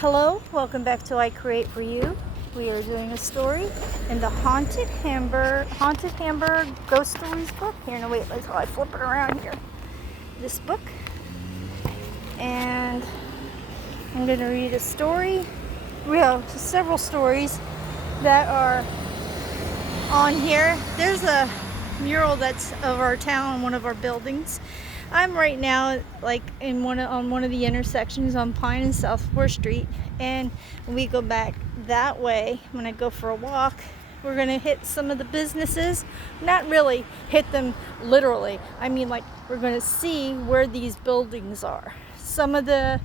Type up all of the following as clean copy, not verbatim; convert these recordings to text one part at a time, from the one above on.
Hello, welcome back to I Create For You. We are doing a story in the Haunted Hamburg Ghost Stories book. Here, no wait, let's I flip it around here. This book, and I'm going to read a story. Well, several stories that are on here. There's a mural that's of our town on one of our buildings. I'm right now on one of the intersections on Pine and South 4th Street, and when we go back that way, when I go for a walk, we're going to hit some of the businesses. Not really hit them literally. I mean, like, we're going to see where these buildings are. Some of the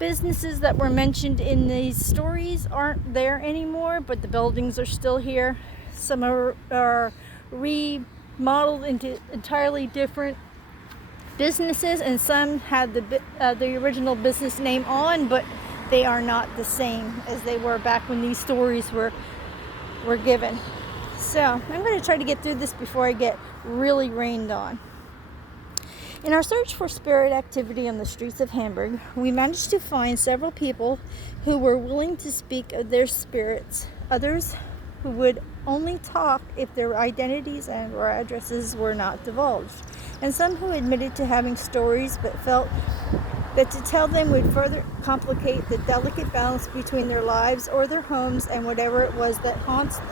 businesses that were mentioned in these stories aren't there anymore, but the buildings are still here. Some are remodeled into entirely different businesses, and some had the original business name on, but they are not the same as they were back when these stories were given. So I'm going to try to get through this before I get really rained on. In our search for spirit activity on the streets of Hamburg, we managed to find several people who were willing to speak of their spirits, others who would only talk if their identities and or addresses were not divulged, and some who admitted to having stories but felt that to tell them would further complicate the delicate balance between their lives or their homes and whatever it was that haunts them.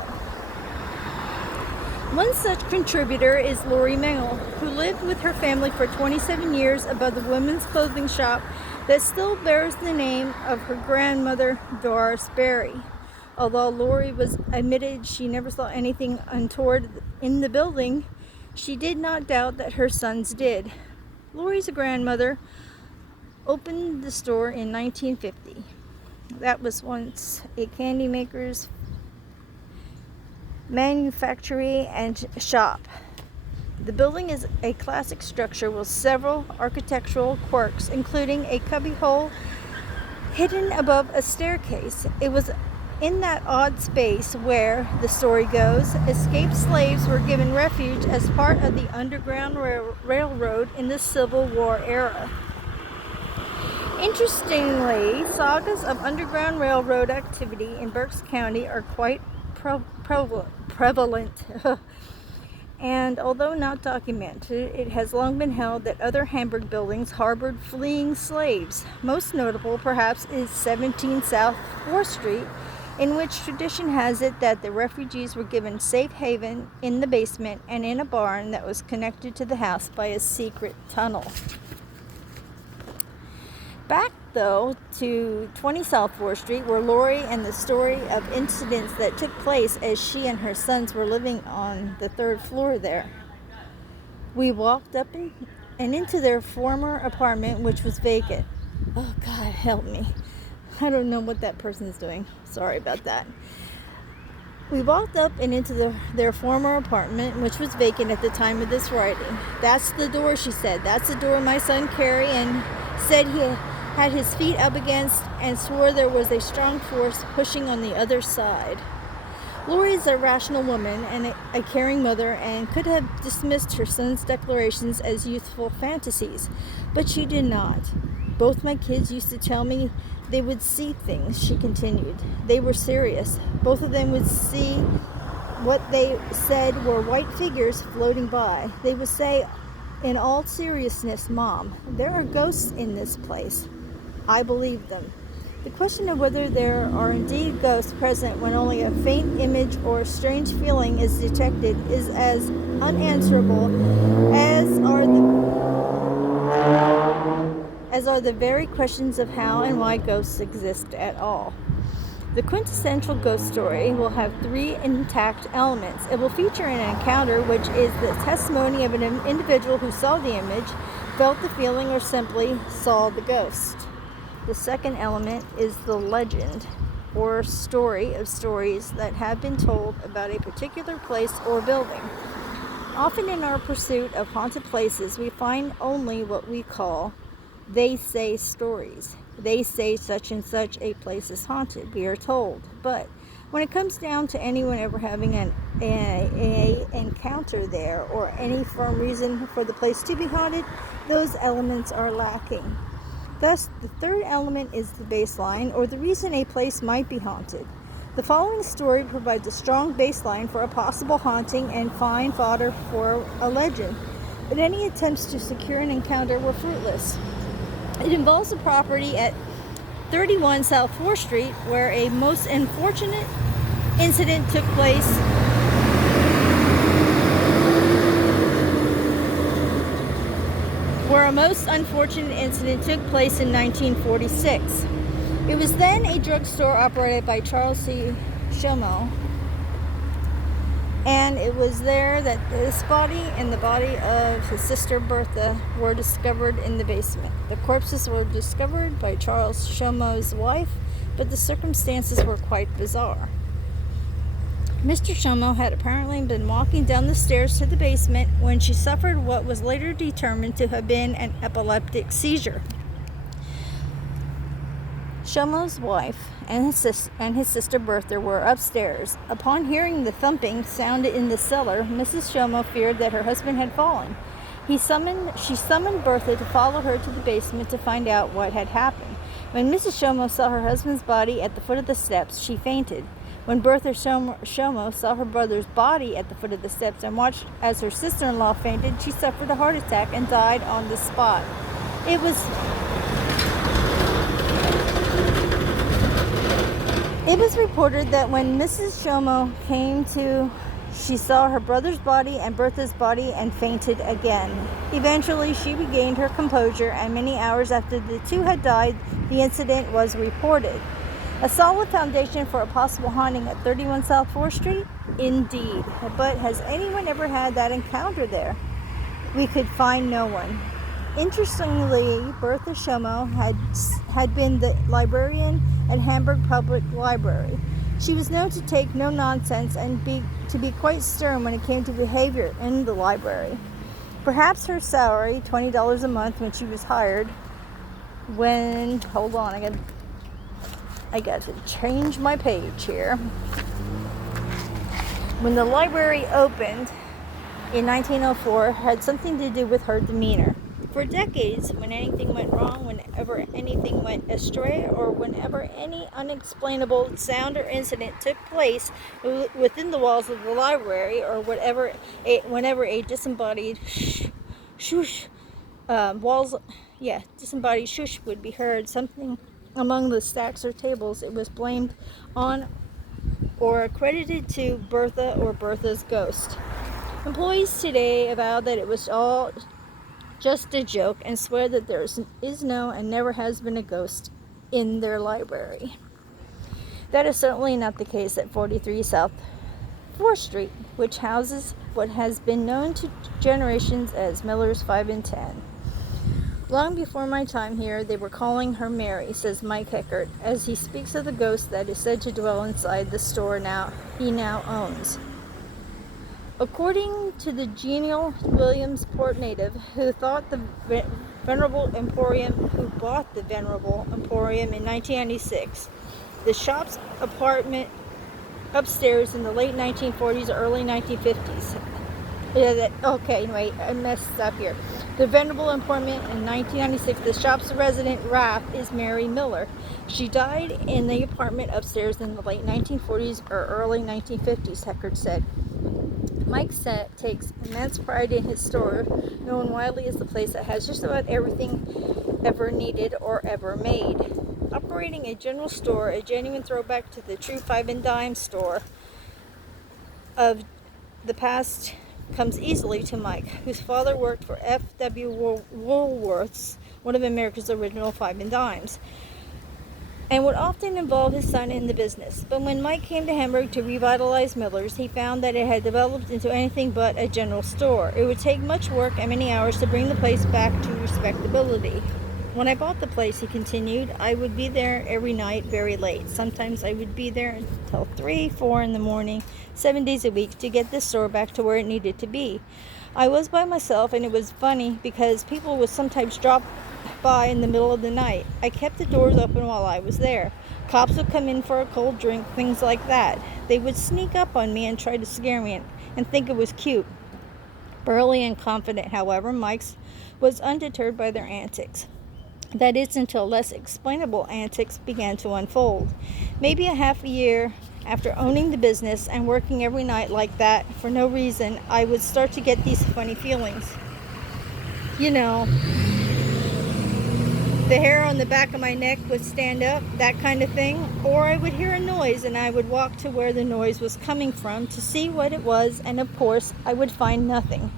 One such contributor is Lori Mengel, who lived with her family for 27 years above the women's clothing shop that still bears the name of her grandmother, Doris Berry. Although Lori was admitted she never saw anything untoward in the building, she did not doubt that her sons did. Lori's grandmother opened the store in 1950. That was once a candy maker's manufactory and shop. The building is a classic structure with several architectural quirks, including a cubbyhole hidden above a staircase. It was in that odd space where, the story goes, escaped slaves were given refuge as part of the Underground Railroad in the Civil War era. Interestingly, sagas of Underground Railroad activity in Berks County are quite prevalent. And although not documented, it has long been held that other Hamburg buildings harbored fleeing slaves. Most notable, perhaps, is 17 South 4th Street, in which tradition has it that the refugees were given safe haven in the basement and in a barn that was connected to the house by a secret tunnel. Back, though, to 20 South 4th Street, where Lori and the story of incidents that took place as she and her sons were living on the 3rd floor there. We walked up and into their former apartment, which was vacant. Oh, God, help me. I don't know what that person's doing. Sorry about that. We walked up and into their former apartment, which was vacant at the time of this writing. That's the door, she said. That's the door my son Carrie and said he had his feet up against and swore there was a strong force pushing on the other side. Lori is a rational woman and a caring mother and could have dismissed her son's declarations as youthful fantasies, but she did not. Both my kids used to tell me they would see things, she continued. They were serious. Both of them would see what they said were white figures floating by. They would say, in all seriousness, Mom, there are ghosts in this place. I believed them. The question of whether there are indeed ghosts present when only a faint image or a strange feeling is detected is as unanswerable as are the very questions of how and why ghosts exist at all. The quintessential ghost story will have 3 intact elements. It will feature an encounter, which is the testimony of an individual who saw the image, felt the feeling, or simply saw the ghost. The second element is the legend, or story of stories that have been told about a particular place or building. Often in our pursuit of haunted places, we find only what we call they say stories. They say such and such a place is haunted, we are told. But when it comes down to anyone ever having an encounter there or any firm reason for the place to be haunted, those elements are lacking. Thus, the third element is the baseline, or the reason a place might be haunted. The following story provides a strong baseline for a possible haunting and fine fodder for a legend, but any attempts to secure an encounter were fruitless. It involves a property at 31 South 4th Street where a most unfortunate incident took place in 1946. It was then a drugstore operated by Charles C. Shomo, and it was there that this body and the body of his sister Bertha were discovered in the basement. The corpses were discovered by Charles Shomo's wife, but the circumstances were quite bizarre. Mr. Shomo had apparently been walking down the stairs to the basement when she suffered what was later determined to have been an epileptic seizure. Shomo's wife and his sister Bertha were upstairs. Upon hearing the thumping sound in the cellar, Mrs. Shomo feared that her husband had fallen. She summoned Bertha to follow her to the basement to find out what had happened. When Mrs. Shomo saw her husband's body at the foot of the steps, she fainted. When Bertha Shomo saw her brother's body at the foot of the steps and watched as her sister-in-law fainted, she suffered a heart attack and died on the spot. It was reported that when Mrs. Shomo came to, she saw her brother's body and Bertha's body and fainted again. Eventually, she regained her composure, and many hours after the two had died, the incident was reported. A solid foundation for a possible haunting at 31 South 4th Street? Indeed. But has anyone ever had that encounter there? We could find no one. Interestingly, Bertha Shomo had been the librarian at Hamburg Public Library. She was known to take no nonsense and to be quite stern when it came to behavior in the library. Perhaps her salary, $20 a month when she was hired, hold on, I got to change my page here. When the library opened in 1904, had something to do with her demeanor. For decades, when anything went wrong, whenever anything went astray, or whenever any unexplainable sound or incident took place within the walls of the library, or whenever a disembodied disembodied shush would be heard, something among the stacks or tables, it was blamed on or accredited to Bertha or Bertha's ghost. Employees today avow that it was all just a joke and swear that there is no and never has been a ghost in their library. That is certainly not the case at 43 South 4th Street, which houses what has been known to generations as Miller's 5 and 10. Long before my time here, they were calling her Mary, says Mike Heckert, as he speaks of the ghost that is said to dwell inside the store he now owns. According to the genial Williamsport native who bought the Venerable Emporium in 1996, the shop's apartment upstairs in the late 1940s or early 1950s. I messed up here. The Venerable Emporium in 1996, the shop's resident Raph is Mary Miller. She died in the apartment upstairs in the late 1940s or early 1950s, Heckert said. Mike takes immense pride in his store, known widely as the place that has just about everything ever needed or ever made. Operating a general store, a genuine throwback to the true 5 and dime store of the past, comes easily to Mike, whose father worked for F.W. Woolworths, one of America's original 5 and dimes, and would often involve his son in the business. But when Mike came to Hamburg to revitalize Miller's, he found that it had developed into anything but a general store. It would take much work and many hours to bring the place back to respectability. When I bought the place, he continued, I would be there every night very late. Sometimes I would be there until 3, 4 in the morning, 7 days a week, to get the store back to where it needed to be. I was by myself, and it was funny because people would sometimes drop by in the middle of the night. I kept the doors open while I was there. Cops would come in for a cold drink, things like that. They would sneak up on me and try to scare me and think it was cute. Burly and confident, however, Mike's was undeterred by their antics. That is until less explainable antics began to unfold. Maybe a half a year after owning the business and working every night like that for no reason, I would start to get these funny feelings. You know, the hair on the back of my neck would stand up, that kind of thing. Or I would hear a noise and I would walk to where the noise was coming from to see what it was, and of course, I would find nothing.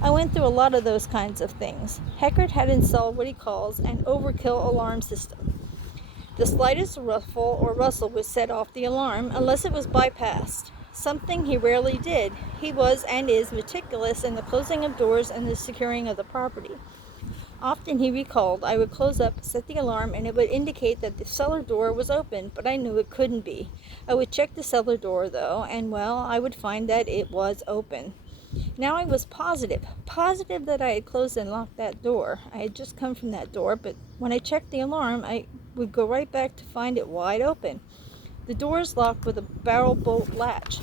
I went through a lot of those kinds of things. Heckert had installed what he calls an overkill alarm system. The slightest ruffle or rustle would set off the alarm unless it was bypassed, something he rarely did. He was and is meticulous in the closing of doors and the securing of the property. Often, he recalled, I would close up, set the alarm, and it would indicate that the cellar door was open, but I knew it couldn't be. I would check the cellar door, though, and, well, I would find that it was open. Now I was positive that I had closed and locked that door. I had just come from that door, but when I checked the alarm, I would go right back to find it wide open. The door is locked with a barrel bolt latch,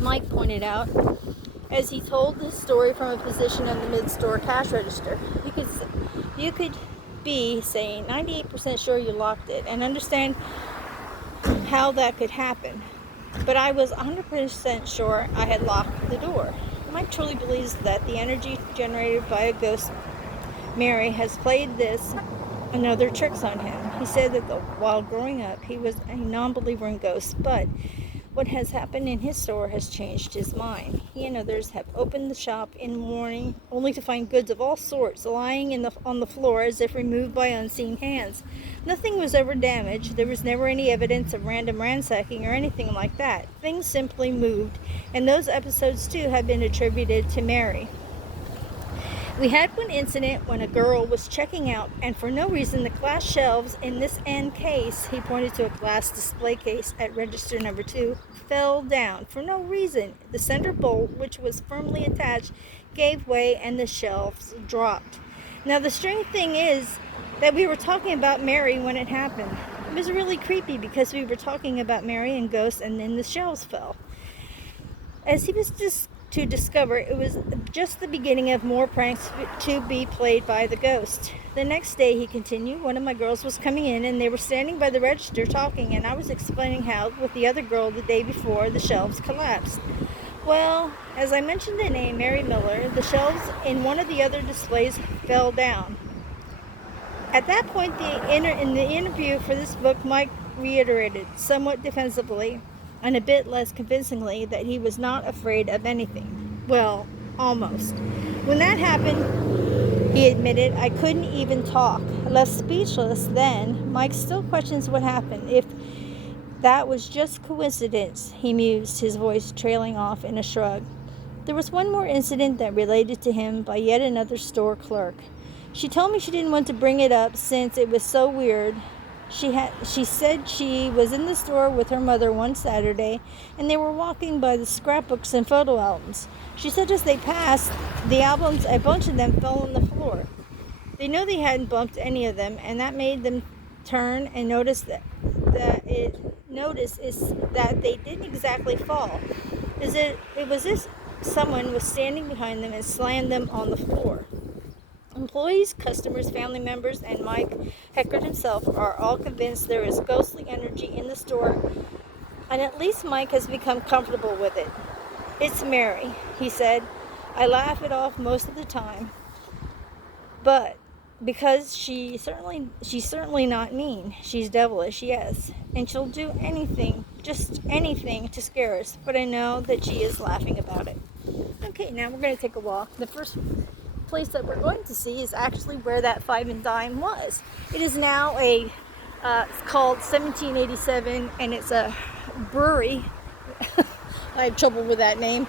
Mike pointed out, as he told the story from a position on the mid-store cash register. You could be, say, 98% sure you locked it and understand how that could happen. But I was 100% sure I had locked the door. Mike truly believes that the energy generated by a ghost, Mary, has played this and other tricks on him. He said that while growing up, he was a non-believer in ghosts, but what has happened in his store has changed his mind. He and others have opened the shop in the morning only to find goods of all sorts lying on the floor as if removed by unseen hands. Nothing was ever damaged. There was never any evidence of random ransacking or anything like that. Things simply moved, and those episodes too have been attributed to Mary. We had one incident when a girl was checking out, and for no reason the glass shelves in this end case, he pointed to a glass display case at register number 2, fell down. For no reason. The center bolt, which was firmly attached, gave way and the shelves dropped. Now the strange thing is that we were talking about Mary when it happened. It was really creepy because we were talking about Mary and ghosts, and then the shelves fell. As he was to discover, it was just the beginning of more pranks to be played by the ghost. The next day, he continued, one of my girls was coming in and they were standing by the register talking, and I was explaining how, with the other girl the day before, the shelves collapsed. Well, as I mentioned the name Mary Miller, the shelves in one of the other displays fell down. At that point, in the interview for this book, Mike reiterated, somewhat defensively, and a bit less convincingly, that he was not afraid of anything. Well, almost. When that happened, he admitted, I couldn't even talk. Left speechless then, Mike still questions what happened. If that was just coincidence, he mused, his voice trailing off in a shrug. There was one more incident that related to him by yet another store clerk. She told me she didn't want to bring it up since it was so weird. She said she was in the store with her mother one Saturday, and they were walking by the scrapbooks and photo albums. She said as they passed the albums, a bunch of them fell on the floor. They knew they hadn't bumped any of them, and that made them turn and notice that they didn't exactly fall. It was as someone was standing behind them and slammed them on the floor. Employees, customers, family members, and Mike Heckert himself are all convinced there is ghostly energy in the store, and at least Mike has become comfortable with it. It's Mary, he said. I laugh it off most of the time, but because she's certainly not mean. She's devilish, yes, and she'll do anything, just anything, to scare us, but I know that she is laughing about it. Okay, now we're going to take a walk. The first place that we're going to see is actually where that Five and Dime was. It is now it's called 1787, and it's a brewery. I have trouble with that name.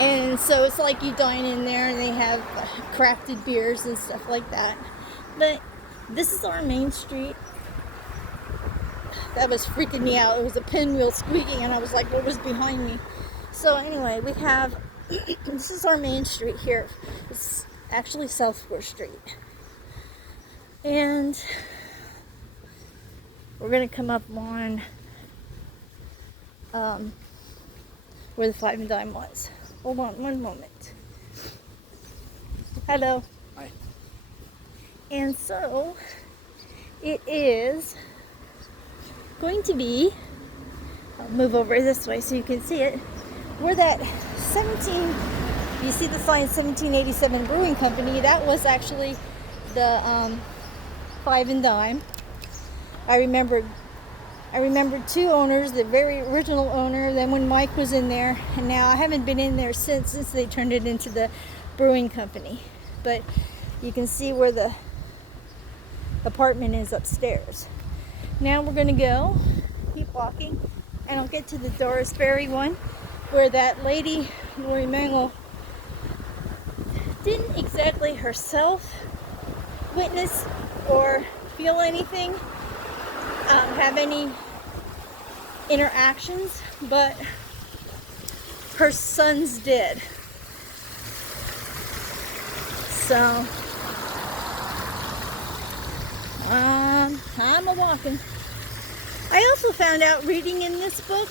And so it's like you dine in there and they have crafted beers and stuff like that. But this is our main street. That was freaking me out. It was a pinwheel squeaking and I was like, what was behind me? So anyway, we have, this is our main street here. It's actually South 4th Street. And we're going to come up on where the Five and Dime was. Hold on one moment. Hello. Hi. And so it is going to be, I'll move over this way so you can see it, where that you see the sign 1787 Brewing Company, that was actually the Five and Dime. I remembered two owners, the very original owner, then when Mike was in there, and now I haven't been in there since they turned it into the brewing company. But you can see where the apartment is upstairs. Now we're gonna go, keep walking, and I'll get to the Doris Berry one, where that lady, Lori Mangel, didn't exactly herself witness or feel anything, have any interactions, but her sons did. So I'm a-walking. I also found out reading in this book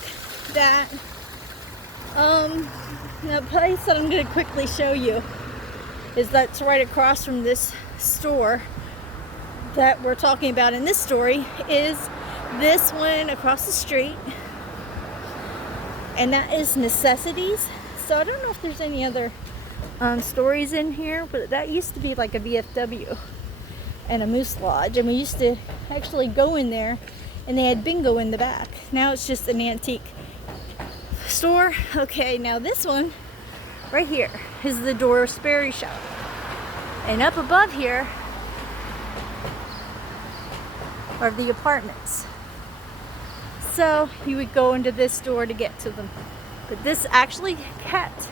that the place that I'm going to quickly show you is that's right across from this store that we're talking about in this story is this one across the street, and that is Necessities. So I don't know if there's any other stories in here, but that used to be like a VFW and a Moose Lodge, and we used to actually go in there, and they had bingo in the back. Now it's just an antique store. Okay, now this one right here is the Doris Berry shop, and up above here are the apartments. So you would go into this door to get to them, but this actually kept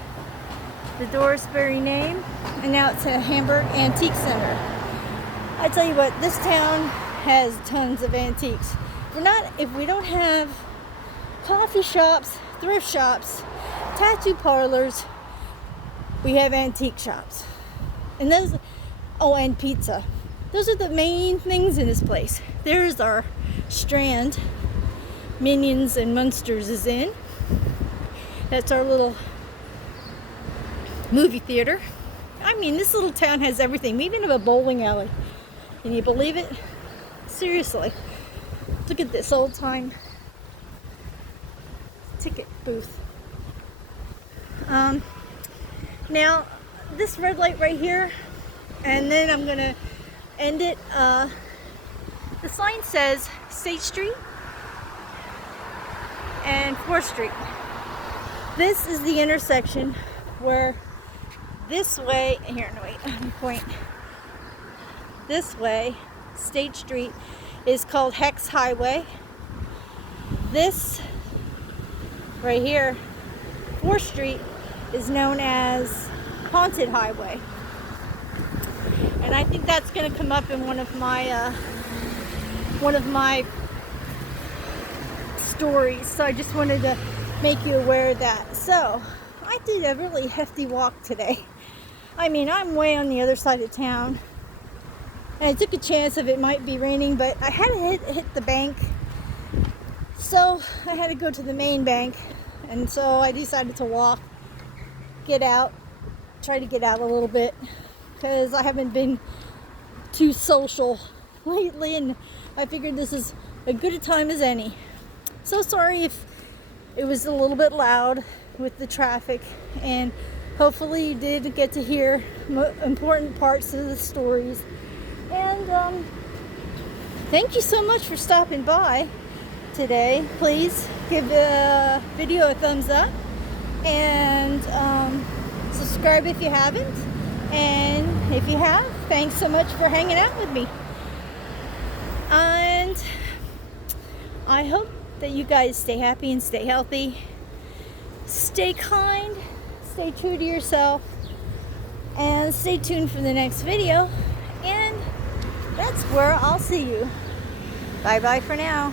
the Doris Berry name, and now it's a Hamburg Antique Center. I tell you what, this town has tons of antiques. If we don't have coffee shops, thrift shops, tattoo parlors, we have antique shops. And and pizza. Those are the main things in this place. There's our Strand. Minions and Munsters is in. That's our little movie theater. I mean, this little town has everything. We even have a bowling alley. Can you believe it? Seriously. Look at this old time ticket booth. Now, this red light right here, and then I'm gonna end it. The sign says State Street and 4th Street. This is the intersection where this way, here, no wait, let me point. This way, State Street, is called Hex Highway. This right here, 4th Street, is known as Haunted Highway. And I think that's going to come up in one of my stories. So I just wanted to make you aware of that. So I did a really hefty walk today. I mean, I'm way on the other side of town, and I took a chance of it might be raining, but I had to hit the bank. So I had to go to the main bank, and so I decided to walk, get out, try to get out a little bit, because I haven't been too social lately, and I figured this is as good a time as any. So sorry if it was a little bit loud with the traffic, and hopefully you did get to hear important parts of the stories. And thank you so much for stopping by today. Please give the video a thumbs up, and subscribe if you haven't, and if you have, thanks so much for hanging out with me. And I hope that you guys stay happy and stay healthy, stay kind, stay true to yourself, and stay tuned for the next video. And that's where I'll see you. Bye bye for now.